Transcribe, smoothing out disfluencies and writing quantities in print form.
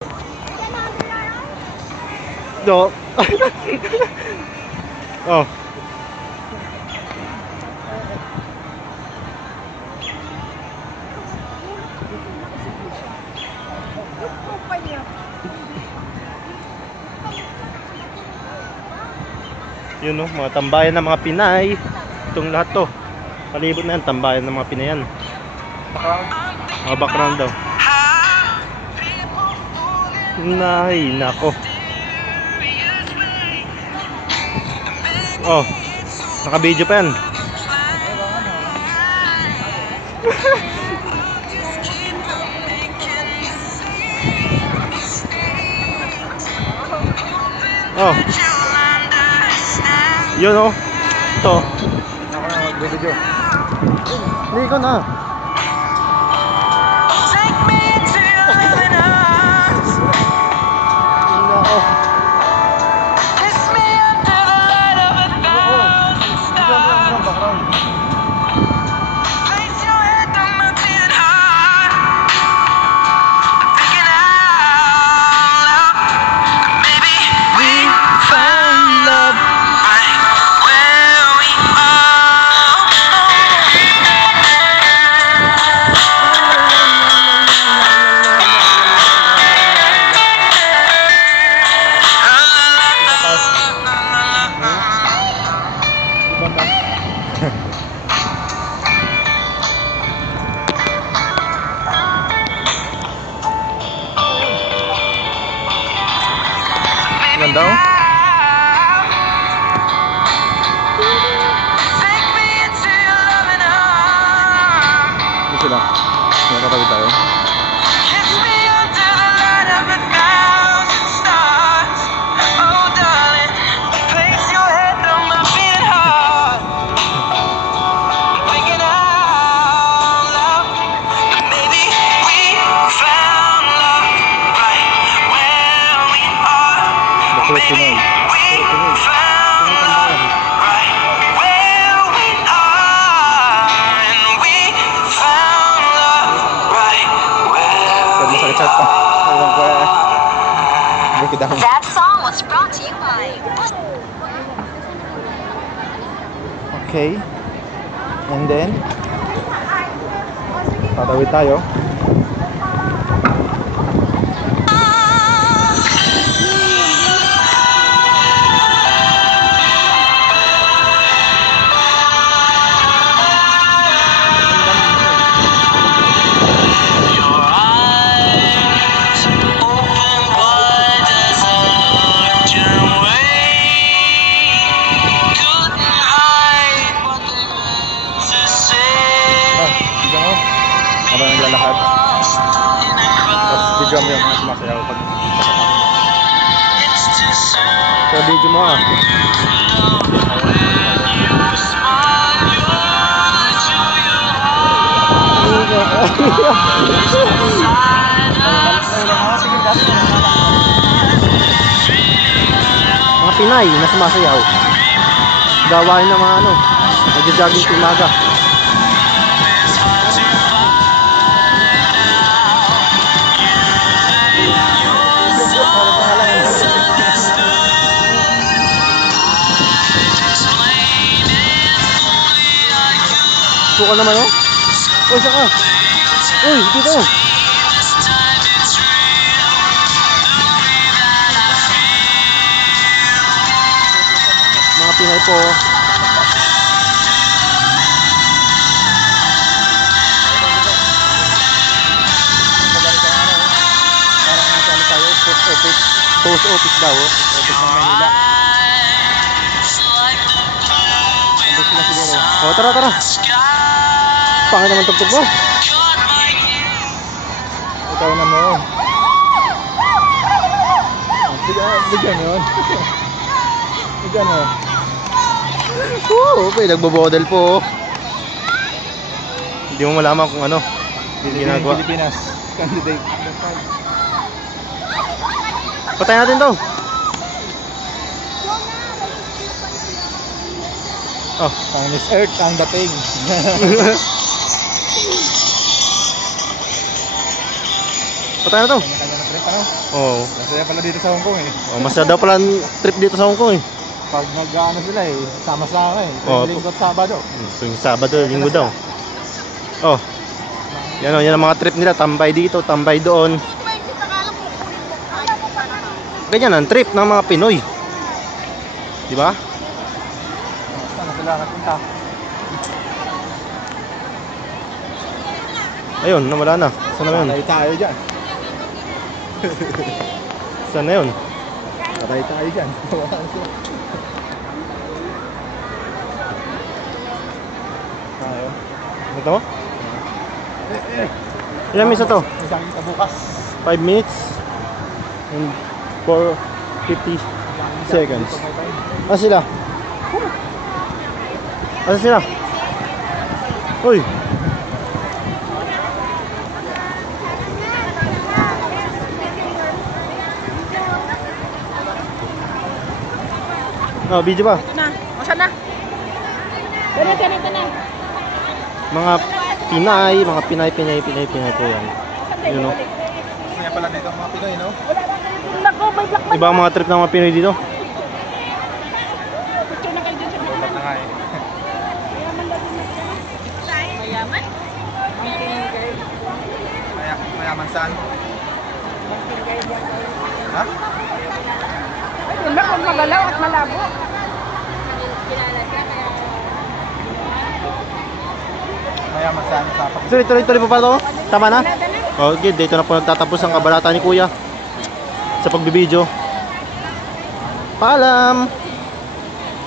No. Oh. Yun no, mga tambayan ng mga Pinay. Itong lahat to. Palibot na yan, tambayan ng mga Pinay yan. Background. Mga background daw. Nay, nako. Oh, naka-video pa yan. Oh. Yun oh. Ito. Ako na mag-video. Hindi ko na. Ganda oh. Ito sila. Nakakatabi tayo. Puro Pinoy. Puro Pinoy. Pag masakit sa ito. Ewan ko eh. Break it down. That song was brought to you by... Okay. And then tatawid tayo. Habang naglalakad. Tapos bigyan mo yung mga sumasayaw pag so video mo ah. Mga Pinay na sumasayaw. Gawain ng mga ano, nagja-jogging tumaga. Suka naman oh. Uy, saka. Uy, dito. Mga Pinay po. Parang nasa ano tayo, post office daw. Office ng Manila. Andun sila siguro. O, tara, tara. Pangit naman tugtog mo. Ikaw na mo. Bigyan yun. Bigyan mo. Oo, nagbobodel po. Hindi mo malaman kung ano ginagawa. Pilipinas candidate. Patayin natin to. Oh, Ang Miss Earth, ang dating. patayin na to. Kanya-kanya na pre. no? Oo. Masaya pala dito sa Hong Kong eh. Oh, masaya daw pala ang trip dito sa Hong Kong eh. Pag nag-ano sila eh, sama-sama eh. Oo. Linggo at Sabado. Tuwing Sabado, Linggo daw. Oh. Yan o, yan ang mga trip nila. Tambay dito, tambay doon. Ganyan ang trip ng mga Pinoy. Di ba? Saan sila nagpunta? Ayun, nawala na. Saan na yun? Patay tayo dyan. Saan na yun? Patay tayo dyan. Tayo. Ito? Ilang minutes na to? Isang kita bukas. 5 minutes and 4:50 seconds. Ano sila? Ano sila? Uy! Oh, video ba? Na, o saan na? Ganito na. Mga Pinay po yan. Yun o. Kaya pala nito mga Pinoy, no? Nako, may black Iba ang mga trip ng mga Pinoy dito. picture na kayo dyan sa Dapat na nga eh. Mayaman? Mayaman saan? Ha? Ay, yun na kung magalaw at malabo. Mayaman saan sa pag... Tuloy po pa to? Tama na? Okay, dito na po nagtatapos ang kabalata ni Kuya sa pagbibideo. Paalam!